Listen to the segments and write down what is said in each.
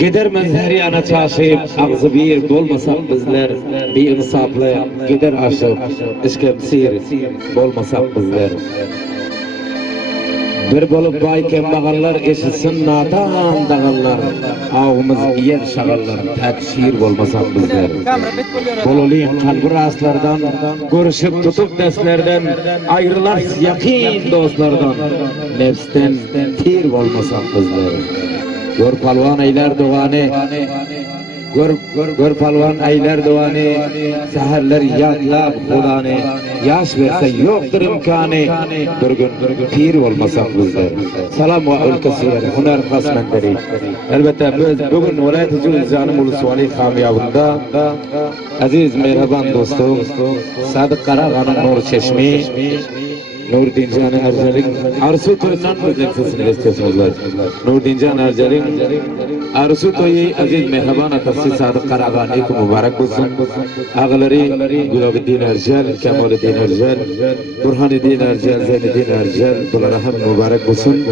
Gider mezheri ana çaşıp, ağzı bir dolmasak bizler, bir insaflı gider aşıp, işkemsir bolmasak bizler. Bir bolup bay kembağallar eşitsin natan dağallar, ağımız yer şağallar, tek şiir bolmasak bizler. Bololiyim kalbur aslardan, görüşüp tutup deslerden, ayrılar yakin dostlardan, nefsten tir bolmasak bizler. Gör palvan eyler doğanı, gör palvan eyler doğanı, seherler yaklab Hudanı, yaş verse yoktur imkanı, bir gün pir olmasak bizler. Salam ve ülkesi yer, hunar hasmenleri. Elbette biz bugün Velayet-i Cüzdan'ın ulusvali kamyabında, aziz merhaban dostum, Sadık Karaghan'ın Nur Çeşmi, Nurdin Can Ercelik, Arzu Toy'dan müzeksesini istiyorsunuzlar. Nurdin Can Ercelik, Arzu Toy'u aziz mehraban atası Sadık Karaghan'ı mübarek olsun. Ağaları Gulabuddin Ercel, Kemaluddin Ercel, Burhanuddin Ercel, Zeynuddin Ercel, bunlara hem mübarek olsun.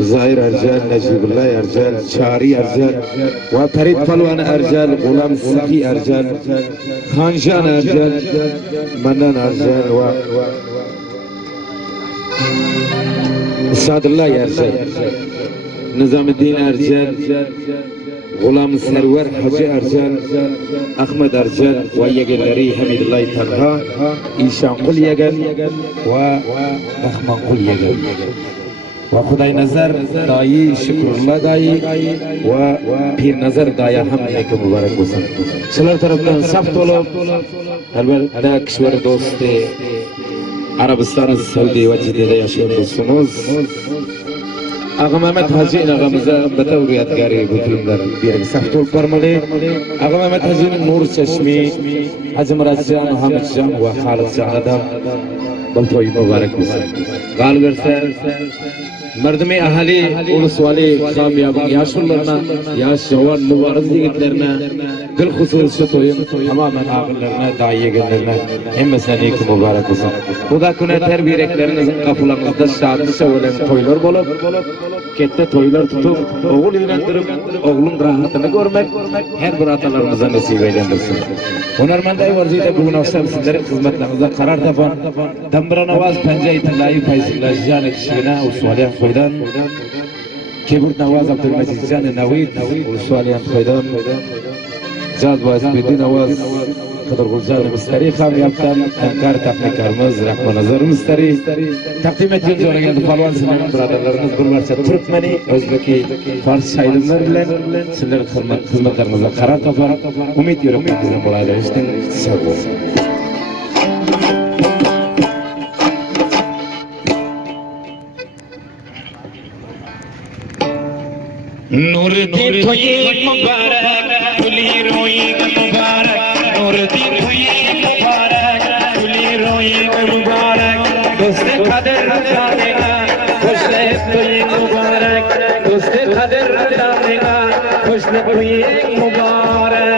Zahir Ercel, Necibullah Ercel, Çari Ercel, ve Ferit Palvan Ercel, Gulam Saki Ercel, Khanjan Ercel, Mannan Ercel ve Sadullah Ercel, Nizamuddin Ercel, Gulam Server Hacı Ercel, Ahmet Ercel ve yegenleri Hamidullah Tanha, İşan Kul Yegen ve Rahman Kul Yegen. Ve Huday Nazar Dayı, Şükrullah Dayı ve Pir Nazar Dayı hamdeki mübarek olsun. Şunlar tarafından saf dolu, elbette kişiler dostu, Arabistan'ın Suudi ve Cidde'de yaşayan dostumuz Ağa Mehmet Hacı'nın ağamıza bata uriyatgari bu filmler bir saf dolu parmalı. Ağa Mehmet Hacı'nın Nur Çeşmi, Hacı Muratcan, Hamidcan ve Halit Can'da baltoyu mübarek olsun. Gal verse merdumi ahali ulusvali kamyabın yaşlılarına, yaş javan mübarek yigitlerine, bilhusus şu toyun tamamen ağırlarına, dahi yegenlerine hemmesine neyki mübarek olsun. Bu da küne terbiyeklerinizin kapılarınızda şadlıca ölen toylar bolup, kette toylar tutup, oğul evlendirip, oğlun rahatını görmek, her bir atalarımıza nasip eylendirsin. Hunermenday varziyede bugün akşam sizlerin hizmetlerinize karar tapan, Dambra Navaz Pencay Tillai Fayzullah Can kişiliğine usulüyen koydan, Kebir Navaz Abdülmecid Can Navid usulüyen koydan, Caz Vazibedi Navaz Kadir Gulcan Mustari kamyaptan, Ankar Teknikarımız Rahman Azar Mustari, takdim ettiğiniz oraya geldi Palvan Sinan'ın braderlarınız bir parça Türkmeni, Özbeki Fars şahilimler bilen, sizlerin hizmetlerinize karar tapar, umut yürüp bizden bulaylar işte, sağ olun. Nurdin Toyib Mubarak, Tuli Royib Mubarak, Nurdin Toyib Mubarak, Tuli Royib Mubarak, Doste Kader Radhanega, Hoşle Toyib Mubarak, Doste Kader Radhanega, Hoşle Toyib Mubarak.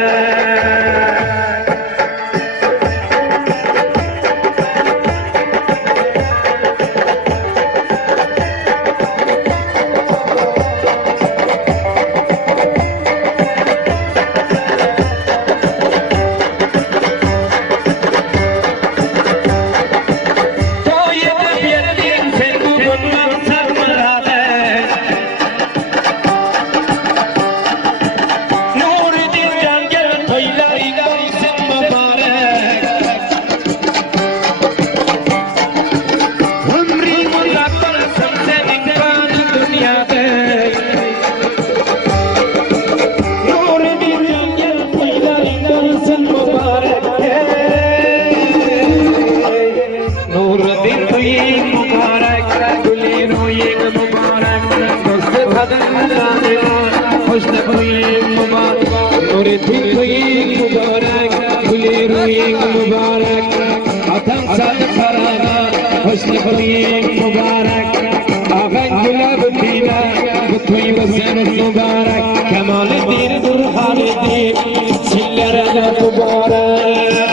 Kemaluddin Burhanuddin, Sillerine mübarek.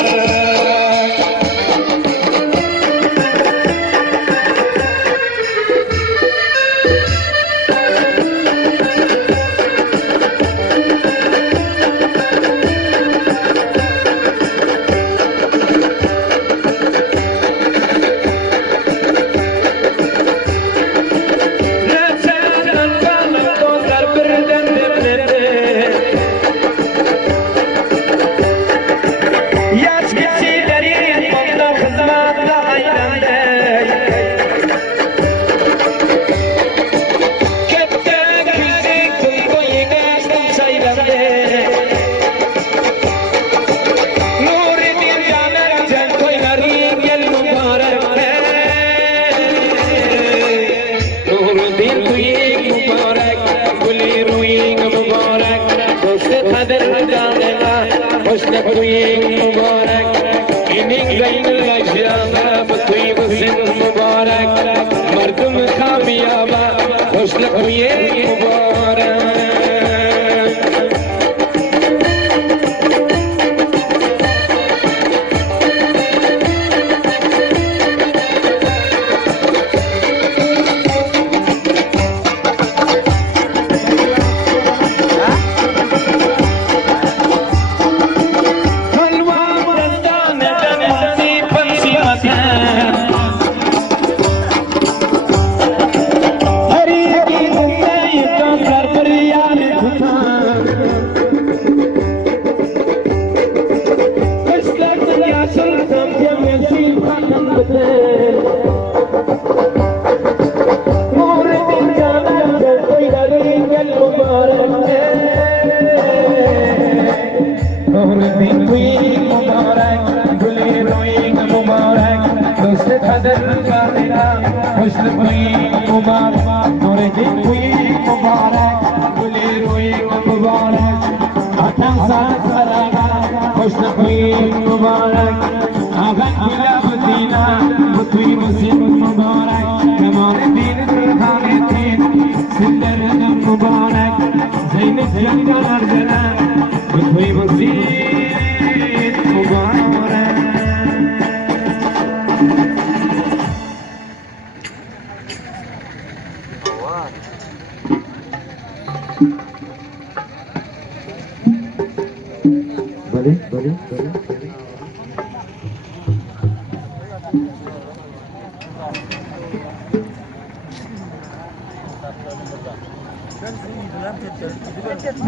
روی مبارک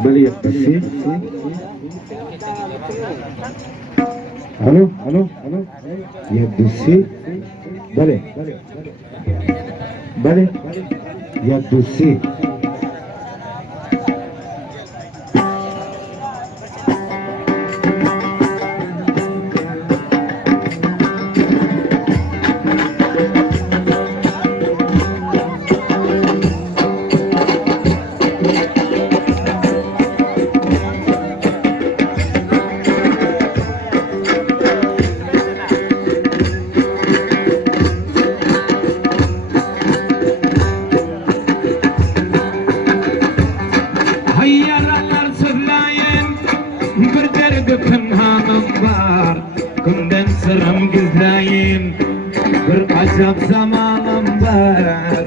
بلي يقتسي الو الو يقتسي بلي بلي يقتسي zamanım var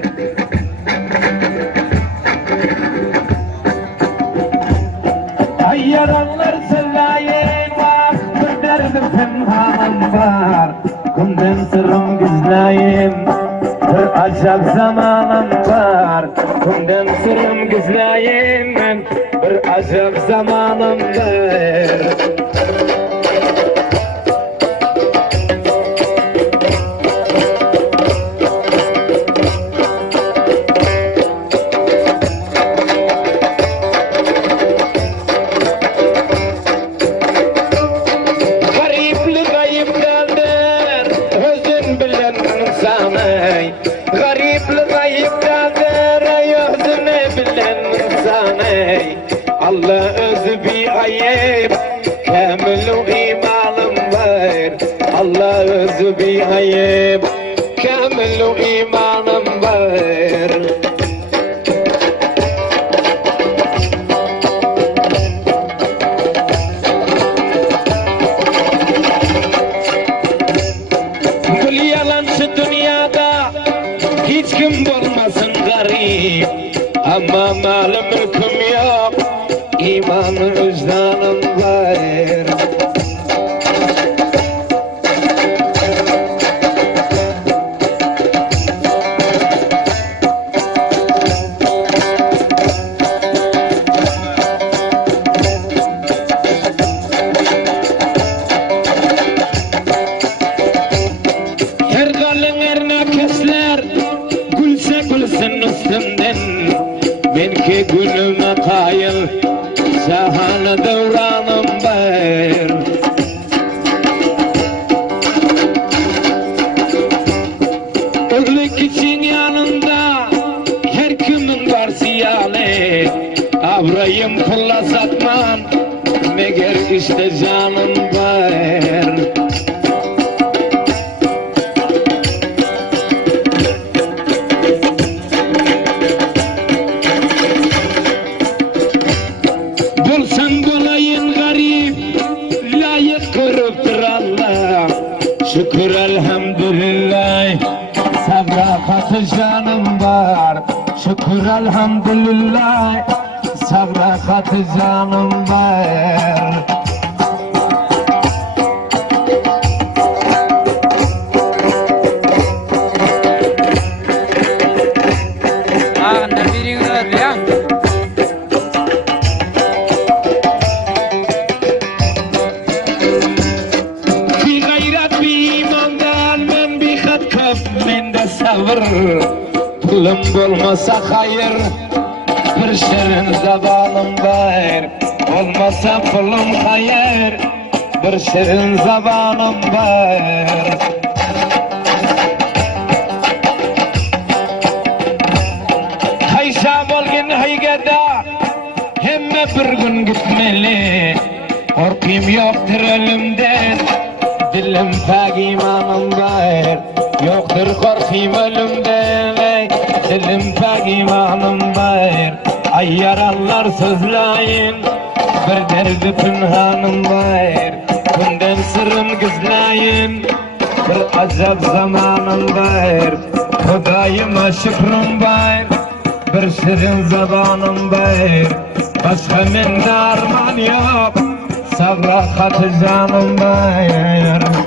Hayyaranlar sırlayın bak bir derdim pemhanım var Kumdan sırrım gizleyin bir acab zamanım var Kumdan sırrım gizleyin bir acab zamanım var Allah özü bir ayıp Kamil imanım var Allah özü bir ayıp Kamil imanım var Gül yalan şu dünyada Hiç kim olmasın garip Ama malım mülküm yok İmanı vicdanım var Her kalın her nakesler Gülse gülsün üstümden Ben ki gülüme kayıl Şahane devranım var Ölük için yanında Her kimin var ziyale Avrayım pulla satmam Meğer işte canım var Bulsan bulayın garip, layık görüptür Allah. Şükür elhamdülillah, sabrakatı canım var. Şükür elhamdülillah, sabrakatı canım var. Pulum olmasa hayır, bir şirin zavalım var. Olmasa pulum hayır, bir şirin zavalım var. Hayşa bolgin haygada, hemme bir gün gitmeli. Korkum yoktur ölümden, dilim pek imanım var. Yoktur korkum ölümden, dilim pek imanım var. Ay yaralar sözleyin, bir derdi pünhanım var. Bundan sırrım gizleyin, bir acab zamanım var. Hudayıma şükrüm var, bir şirin zamanım var. Başka mende arman yok, sabrakatı canım var.